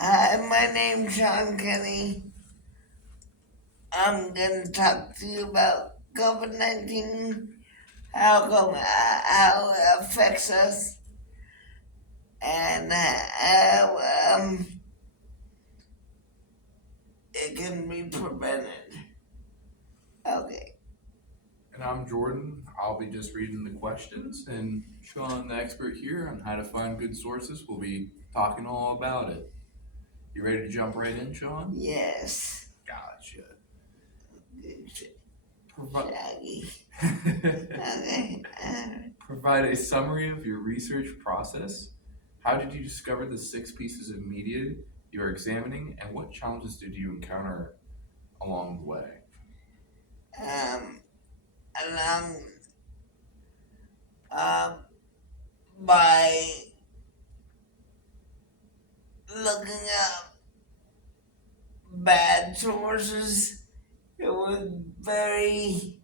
Hi, my name's Sean Kenny. I'm going to talk to you about COVID 19, how it affects us, and how it can be prevented. Okay. And I'm Jordan. I'll be just reading the questions, and Sean, the expert here on how to find good sources, will be talking all about it. You ready to jump right in, Sean? Yes. Gotcha. Sh- Provi- Shaggy. Okay. Provide a summary of your research process. How did you discover the six pieces of media you are examining, and what challenges did you encounter along the way? Um, along, um, by looking up bad sources, it was very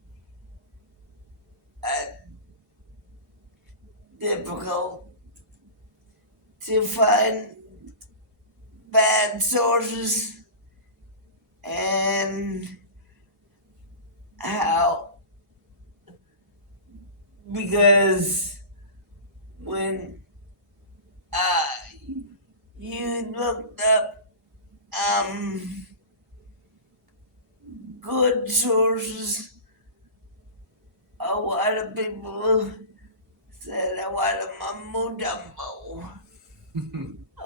uh, difficult to find bad sources and how because when uh, you looked up good sources, a lot of people said a lot of mumbo jumbo,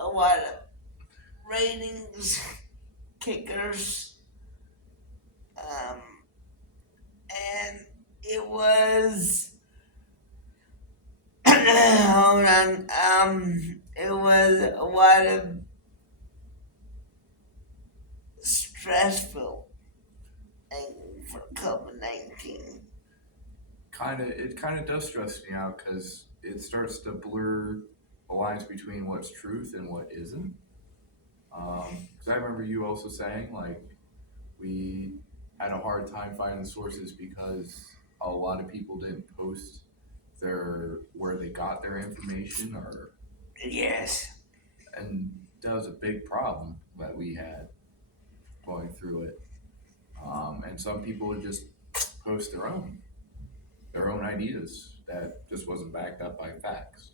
a lot of ratings kickers, um, and it was hold on. It was a lot of stressful thing for COVID 19. It kind of does stress me out because it starts to blur the lines between what's truth and what isn't. Because I remember you also saying like we had a hard time finding sources because a lot of people didn't post their where they got their information, or Yes. and that was a big problem that we had going through it. And some people would just post their own ideas that just wasn't backed up by facts.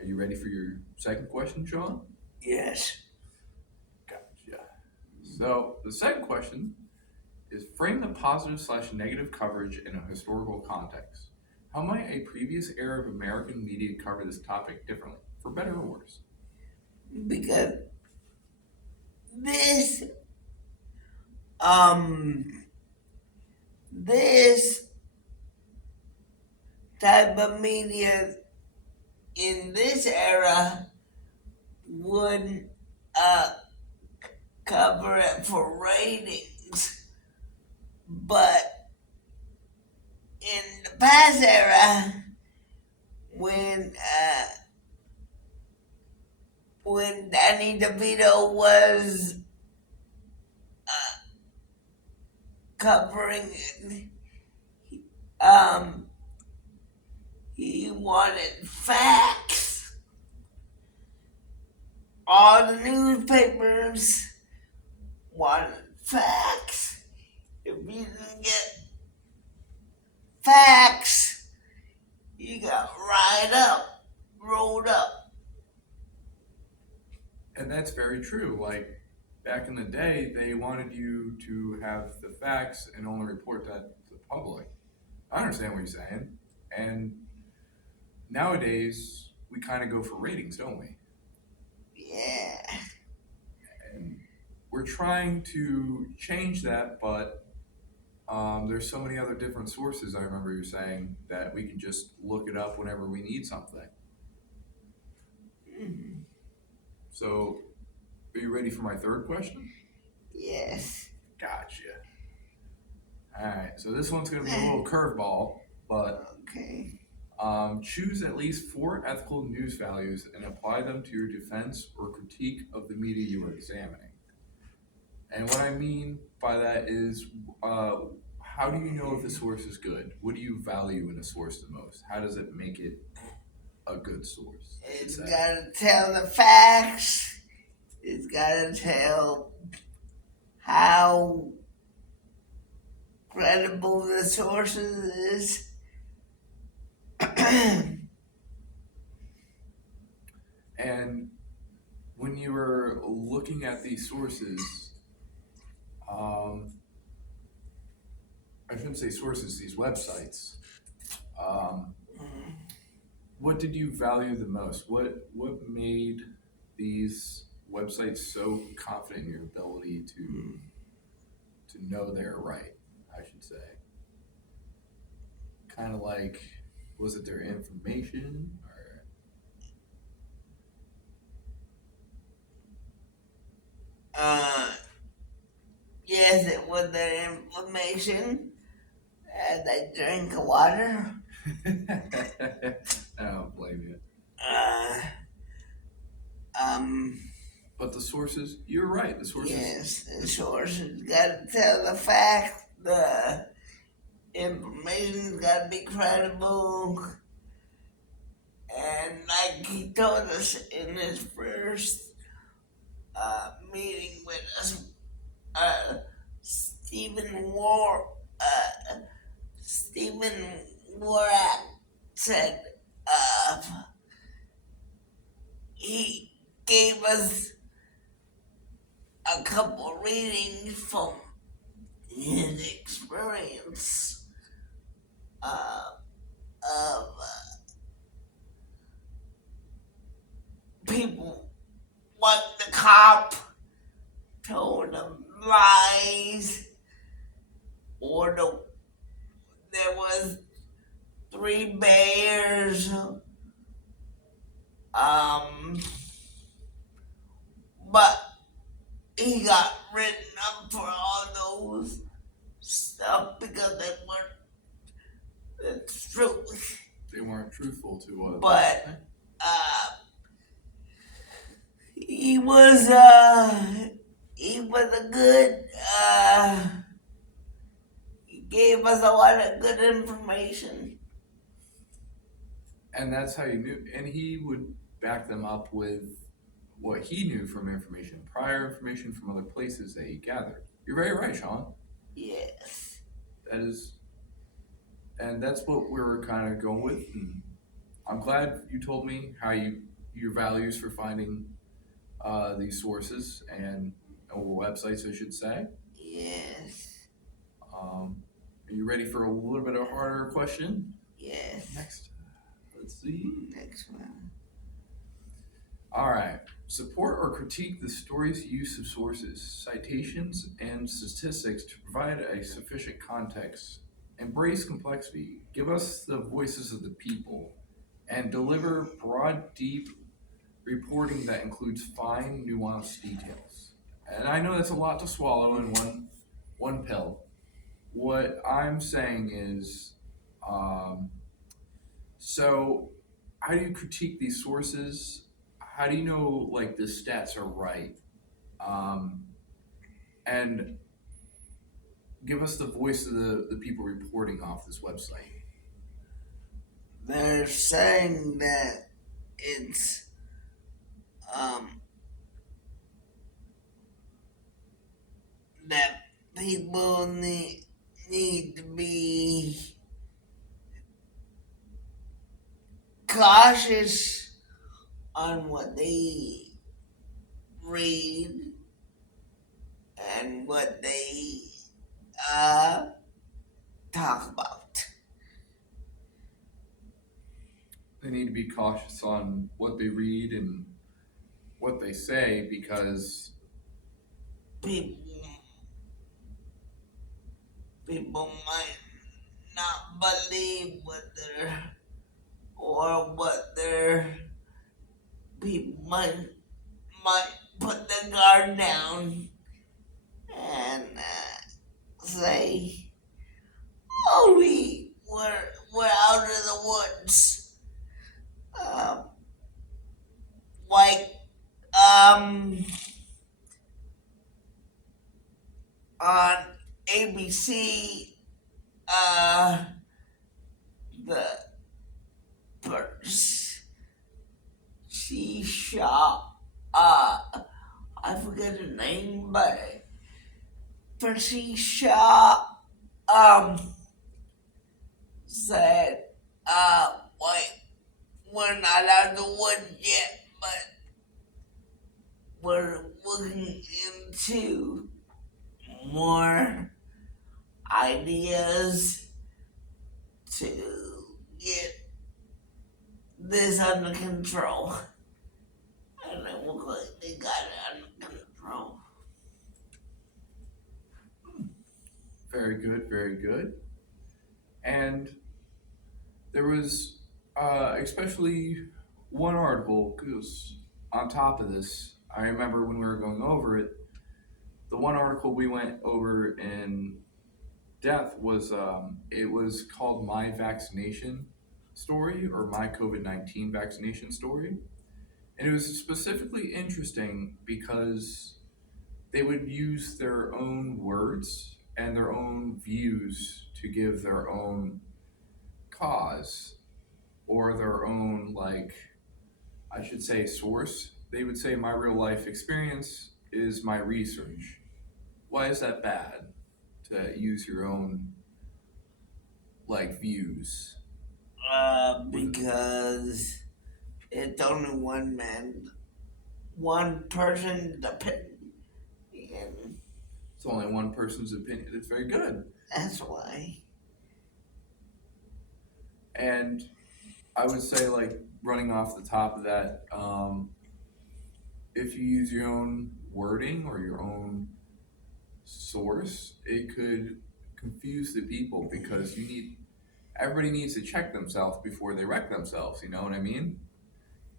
Are you ready for your second question, Sean? Yes. Gotcha. So the second question is frame the positive slash negative coverage in a historical context. How might a previous era of American media cover this topic differently, for better or worse? Because this um this type of media in this era would uh cover it for ratings, but in the past era when when Danny DeVito was covering it, um he wanted facts. All the newspapers wanted facts. If you didn't get facts, you got right up, rolled up. And that's very true. Like back in the day, they wanted you to have the facts and only report that to the public. I understand what you're saying. And nowadays, we kind of go for ratings, don't we? Yeah. And we're trying to change that, but there's so many other different sources. I remember you saying that we can just look it up whenever we need something. Mhm. So, are you ready for my third question? Yes. Gotcha. All right. So this one's going to be a little curveball, but Okay. choose at least four ethical news values and apply them to your defense or critique of the media you are examining. And what I mean by that is, uh, how do you know if a source is good? What do you value in a source the most? How does it make it a good source? I should It's say? gotta tell the facts. It's gotta tell how credible the sources is. And when you were looking at these sources, I shouldn't say sources, these websites. What did you value the most? What made these websites so confident in your ability to know they're right? I should say. Kind of like, was it their information or? Yes, it was their information. They drink water. I don't blame you. Uh, um, But the sources, you're right. The sources, yes, the sources gotta tell the facts. The information's gotta be credible. And like he told us in his first meeting with us, Stephen Stephen Worak said he gave us a couple readings from his experience of people, what the cop told them lies, or there was 3 bears, but he got written up for all those stuff because they weren't the truth. they weren't truthful to us. But he was a good he gave us a lot of good information. And that's how you knew. And he would back them up with what he knew from information, prior information from other places that he gathered. You're very right, Sean. Yes. That is, and that's what we were kind of going with. And I'm glad you told me how your values for finding these sources and or websites, I should say. Yes. Are you ready for a little bit of a harder question? Yes. Next, let's see. Next one. All right. Support or critique the story's use of sources, citations, and statistics to provide a sufficient context. Embrace complexity. Give us the voices of the people, and deliver broad, deep reporting that includes fine, nuanced details. And I know that's a lot to swallow in one pill. What I'm saying is, so how do you critique these sources? How do you know like the stats are right? And give us the voice of the people reporting off this website. They're saying that it's that people need to be cautious on what they read and what they talk about. They need to be cautious on what they read and what they say because People might not believe what their people might put the guard down and say, "Oh, we're out of the woods." Like on ABC, the she shot, I forget her name, but she shot, said, wait, we're not out of the woods yet, but we're looking into more ideas to get this under control. And it looks like they got it under control. Very good, very good. And there was especially one article, because on top of this, I remember when we were going over it, the one article we went over in depth was it was called My Vaccination Story, or My COVID-19 Vaccination Story. And it was specifically interesting because they would use their own words and their own views to give their own cause, or their own, like, I should say, source. They would say, my real life experience is my research. Why is that bad to use your own, like, views? Because it's only one person's opinion. And It's only one person's opinion. It's very good. that's why. And I would say, like, running off the top of that, if you use your own wording or your own source, it could confuse the people, because everybody needs to check themselves before they wreck themselves. You know what I mean?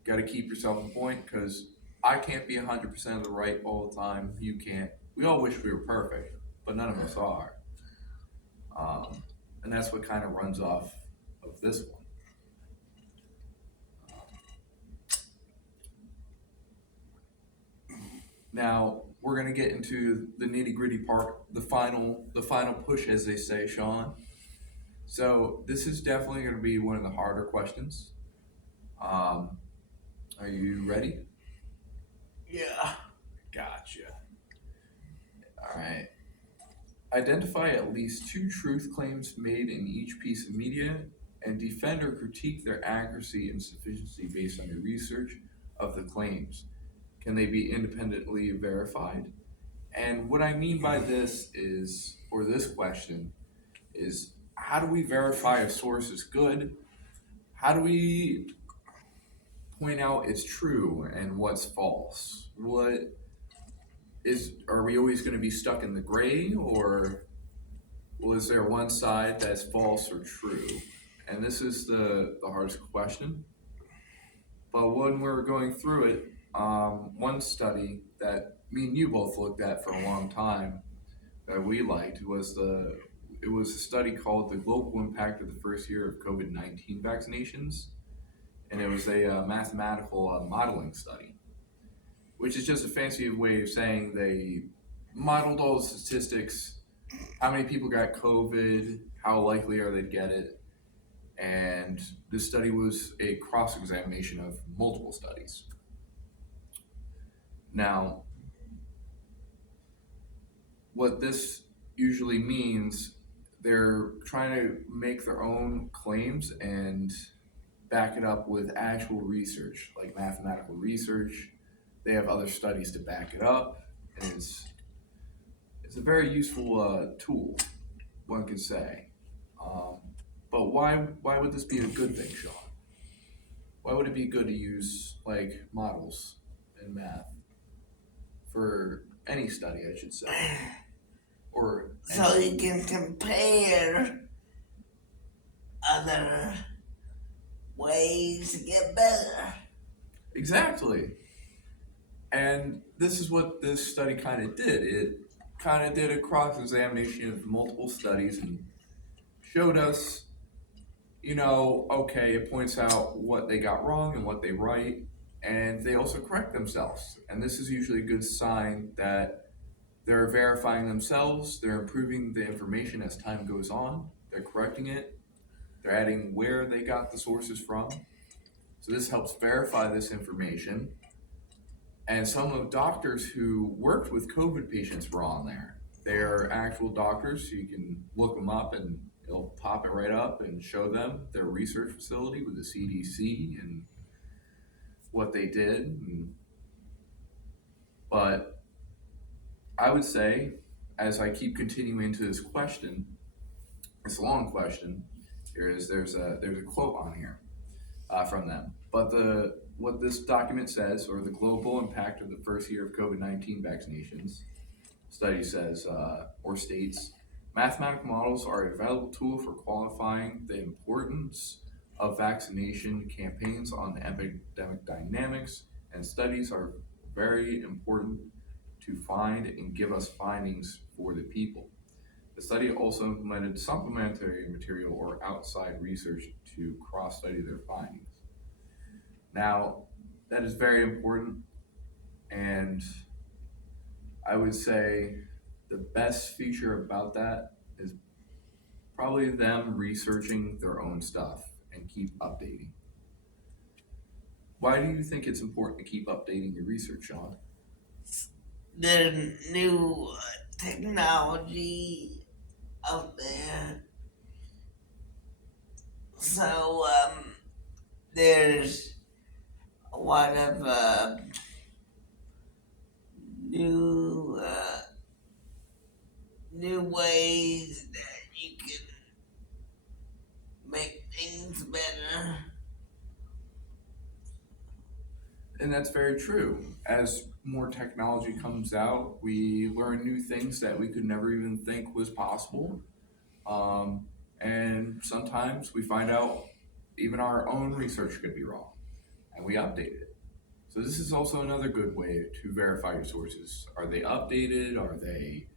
Got to keep yourself on point, because I can't be 100% of the right all the time. You can't. We all wish we were perfect, but none of us are. And that's what kind of runs off of this one. Now we're gonna get into the nitty-gritty part, the final push, as they say, Sean. So this is definitely gonna be one of the harder questions. Are you ready? Yeah. Gotcha. All right. Identify at least 2 truth claims made in each piece of media, and defend or critique their accuracy and sufficiency based on your research of the claims. Can they be independently verified? And what I mean by this is, or this question is, how do we verify a source is good? How do we point out it's true and what's false? Are we always going to be stuck in the gray, or is there one side that's false or true? And this is the hardest question. But when we're going through it, one study that me and you both looked at for a long time that we liked was a study called The Global Impact of the First Year of COVID-19 Vaccinations. And it was a mathematical modeling study, which is just a fancy way of saying they modeled all the statistics, how many people got COVID, how likely are they to get it. And this study was a cross-examination of multiple studies. Now, what this usually means, they're trying to make their own claims and back it up with actual research, like mathematical research. They have other studies to back it up, and it's a very useful tool, one could say. But why would this be a good thing, Sean? Why would it be good to use, like, models in math for any study, I should say? Or So you can compare other ways to get better. Exactly. And this is what this study kind of did. It kind of did a cross-examination of multiple studies and showed us, okay, it points out what they got wrong and what they right, and they also correct themselves. And this is usually a good sign that they're verifying themselves, they're improving the information as time goes on, they're correcting it, they're adding where they got the sources from. So this helps verify this information. And some of the doctors who worked with COVID patients were on there. They're actual doctors, so you can look them up and it'll pop it right up and show them their research facility with the CDC and what they did. But I would say, as I keep continuing into this question, this long question, there's a quote on here from them. But what this document says, or the global impact of the first year of COVID-19 vaccinations study says, or states, mathematical models are a valuable tool for qualifying the importance of vaccination campaigns on the epidemic dynamics, and studies are very important to find and give us findings for the people. The study also implemented supplementary material or outside research to cross-study their findings. Now, that is very important, and I would say the best feature about that is probably them researching their own stuff and keep updating. Why do you think it's important to keep updating your research, Sean? There's new technology out there. So, there's a lot of new ways that you can make things better. And that's very true. As more technology comes out, we learn new things that we could never even think was possible. And sometimes we find out even our own research could be wrong, and we update it. So this is also another good way to verify your sources. Are they updated? Are they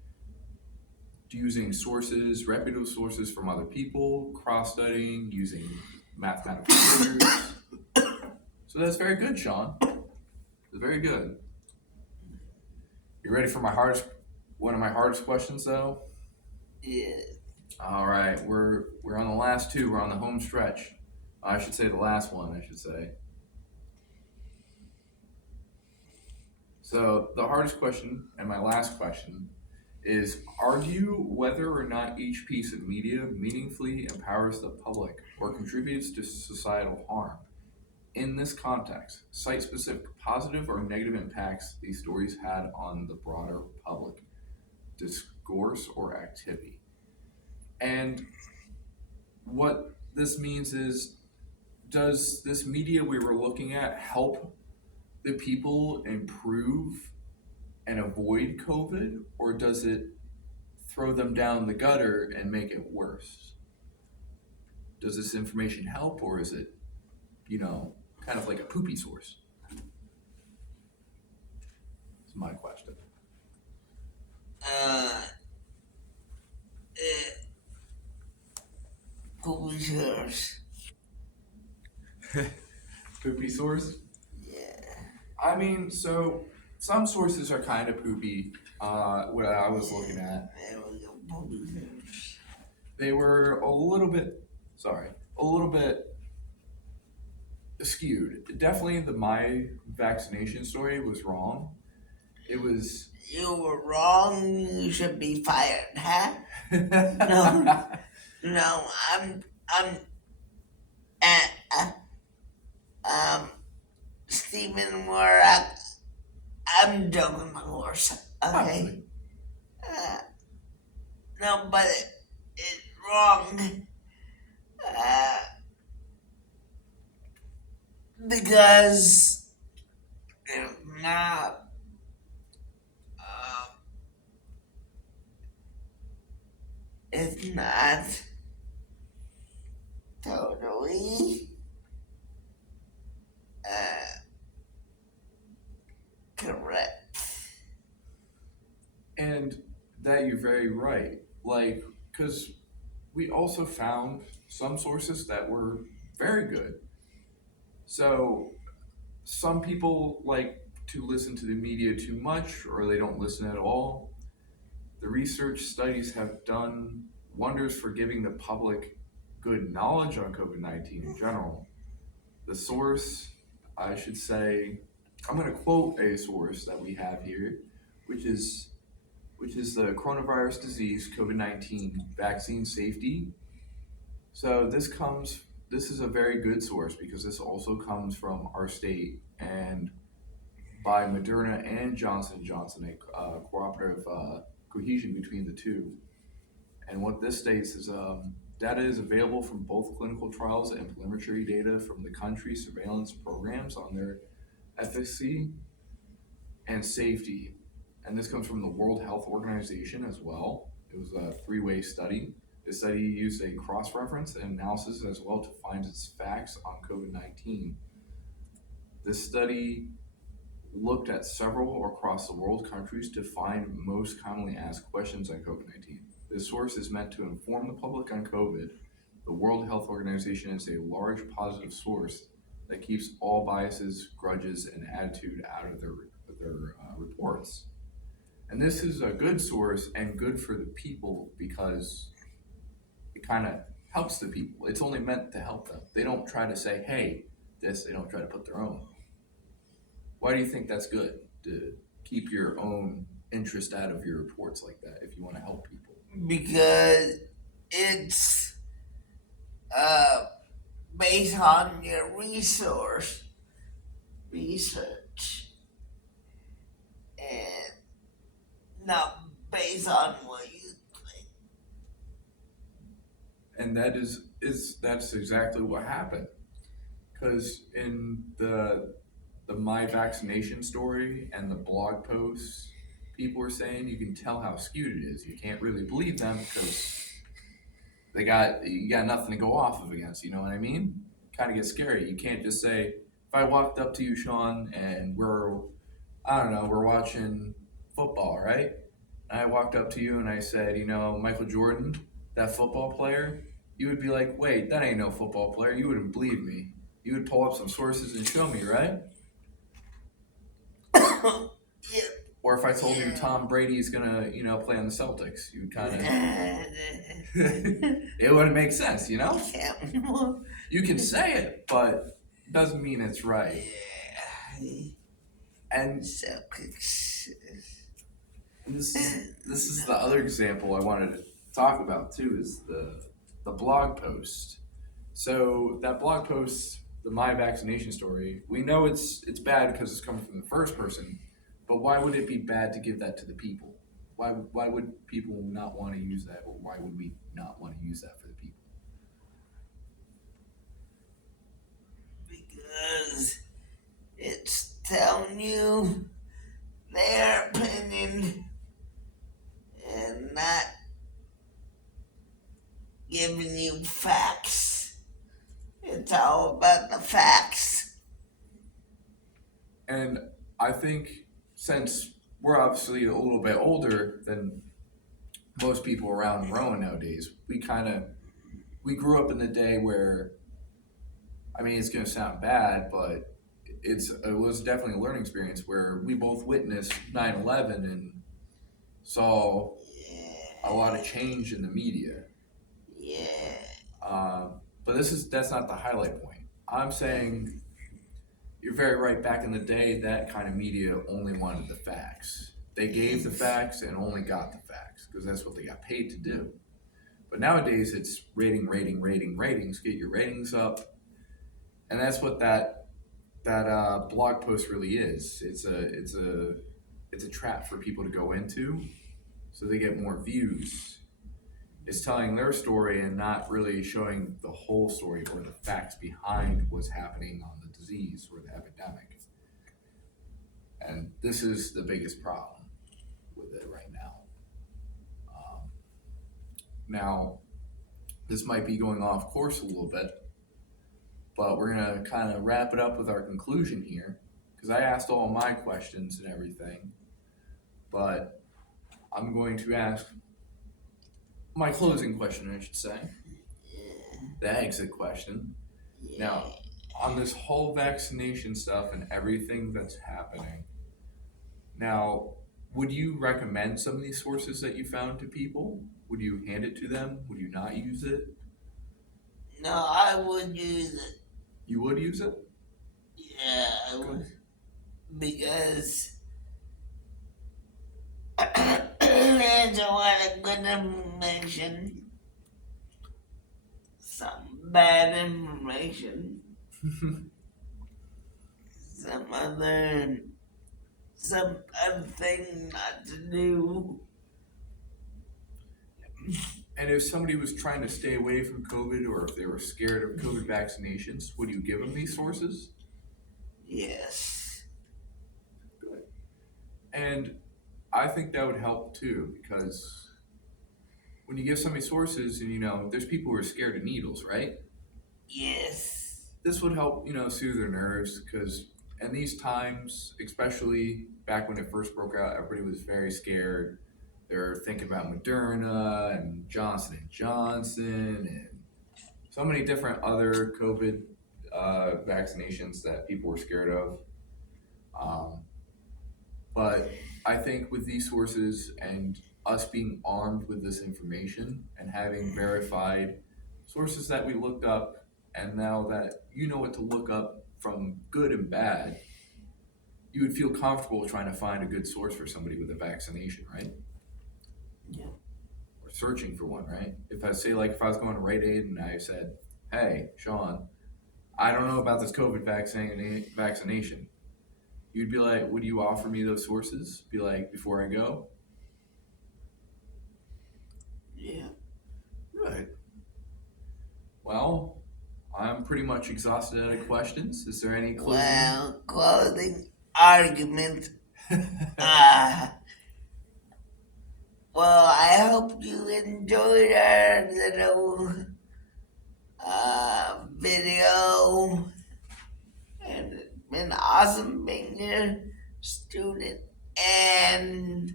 using sources, reputable sources from other people, cross-studying, using mathematical figures? So that's very good, Sean. It's very good. You ready for one of my hardest questions, though? Yeah. All right, we're on the last two. We're on the home stretch. I should say the last one, I should say. So the hardest question and my last question is, argue whether or not each piece of media meaningfully empowers the public or contributes to societal harm. In this context, cite specific positive or negative impacts these stories had on the broader public discourse or activity. And what this means is, does this media we were looking at help the people improve and avoid COVID, or does it throw them down the gutter and make it worse? Does this information help, or is it, kind of like a poopy source? That's my question. Poopy source. Poopy source? Yeah. I mean, so some sources are kind of poopy, what I was looking at. There we go, poopy source. They were a little bit skewed. Definitely my vaccination story was wrong. It was... You were wrong, you should be fired, huh? No, I'm Stephen Warrock. I'm joking, of course. Okay. No, but it's wrong. Because it's not. It's not totally correct. And that you're very right. Like, because we also found some sources that were very good. So some people like to listen to the media too much, or they don't listen at all. The research studies have done wonders for giving the public good knowledge on COVID-19 in general. The source, I should say, I'm going to quote a source that we have here, which is the coronavirus disease COVID-19 vaccine safety. So this is a very good source because this also comes from our state and by Moderna and Johnson & Johnson, a cooperative cohesion between the two. And what this states is data is available from both clinical trials and preliminary data from the country's surveillance programs on their efficacy and safety. And this comes from the World Health Organization as well. It was a three-way study. The study used a cross-reference and analysis as well to find its facts on COVID-19. This study looked at several across the world countries to find most commonly asked questions on COVID-19. This source is meant to inform the public on COVID. The World Health Organization is a large positive source that keeps all biases, grudges, and attitude out of their reports. And this is a good source and good for the people because it kind of helps the people. It's only meant to help them. They don't try to say, hey, this, they don't try to put their own. Why do you think that's good, to keep your own interest out of your reports like that if you want to help people? Because it's based on your research, and not based on what you think. And that's exactly what happened. Because in the My Vaccination story and the blog posts, people were saying you can tell how skewed it is. You can't really believe them because you got nothing to go off of against. You know what I mean? Kind of gets scary. You can't just say, if I walked up to you, Sean, and we're watching football, right? And I walked up to you and I said, Michael Jordan, that football player, you would be like, wait, that ain't no football player. You wouldn't believe me. You would pull up some sources and show me, right? Yeah. Or if I told you Tom Brady is gonna, play on the Celtics, you would kind of, it wouldn't make sense, You can say it, but it doesn't mean it's right. Yeah. And Celtics. this is the other example I wanted to talk about too, is the blog post. So that blog post, the My Vaccination story, we know it's bad because it's coming from the first person, but why would it be bad to give that to the people? Why would people not want to use that, or why would we not want to use that for the people? Because it's telling you their opinion and not giving you facts. It's all about the facts. And I think since we're obviously a little bit older than most people around Rowan nowadays, we grew up in the day where, I mean, it's going to sound bad, but it was definitely a learning experience where we both witnessed 9/11 and saw a lot of change in the media. Yeah. But that's not the highlight point. I'm saying you're very right. Back in the day, that kind of media only wanted the facts. They gave the facts and only got the facts because that's what they got paid to do. But nowadays, it's ratings. Get your ratings up, and that's what that blog post really is. It's a trap for people to go into, so they get more views. It's telling their story and not really showing the whole story or the facts behind what's happening on the disease or the epidemic. And this is the biggest problem with it right now. Now, this might be going off course a little bit, but we're going to kind of wrap it up with our conclusion here, because I asked all my questions and everything, but I'm going to ask my closing question, I should say, the exit question. Now, on this whole vaccination stuff and everything that's happening, now, would you recommend some of these sources that you found to people? Would you hand it to them? Would you not use it? No, I would use it. You would use it? Yeah, I would. Because there's a lot of good information, some bad information, some other thing not to do. And if somebody was trying to stay away from COVID or if they were scared of COVID vaccinations, would you give them these sources? Yes. Good. And I think that would help too, because when you give somebody sources and there's people who are scared of needles, right? Yes. This would help, soothe their nerves because in these times, especially back when it first broke out, everybody was very scared. They're thinking about Moderna and Johnson and Johnson and so many different other COVID vaccinations that people were scared of. But I think with these sources and us being armed with this information and having verified sources that we looked up, and now that you know what to look up from good and bad, you would feel comfortable trying to find a good source for somebody with a vaccination, right? Yeah. Or searching for one, right? If I was going to Rite Aid and I said, "Hey, Sean, I don't know about this COVID vaccination," you'd be like, "Would you offer me those sources?" Be like, "Before I go." Yeah. Good. Well, I'm pretty much exhausted out of questions. Is there any closing? Well, closing argument. Well, I hope you enjoyed our little video. And it's been awesome being your student and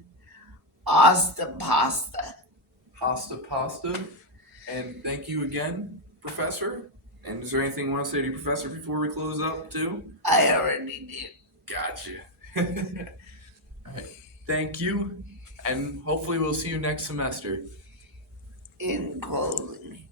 Asta Pasta. Hasta pasta. And thank you again, Professor. And is there anything you want to say to your professor before we close up, too? I already did. Gotcha. All right. Thank you. And hopefully we'll see you next semester. In closing.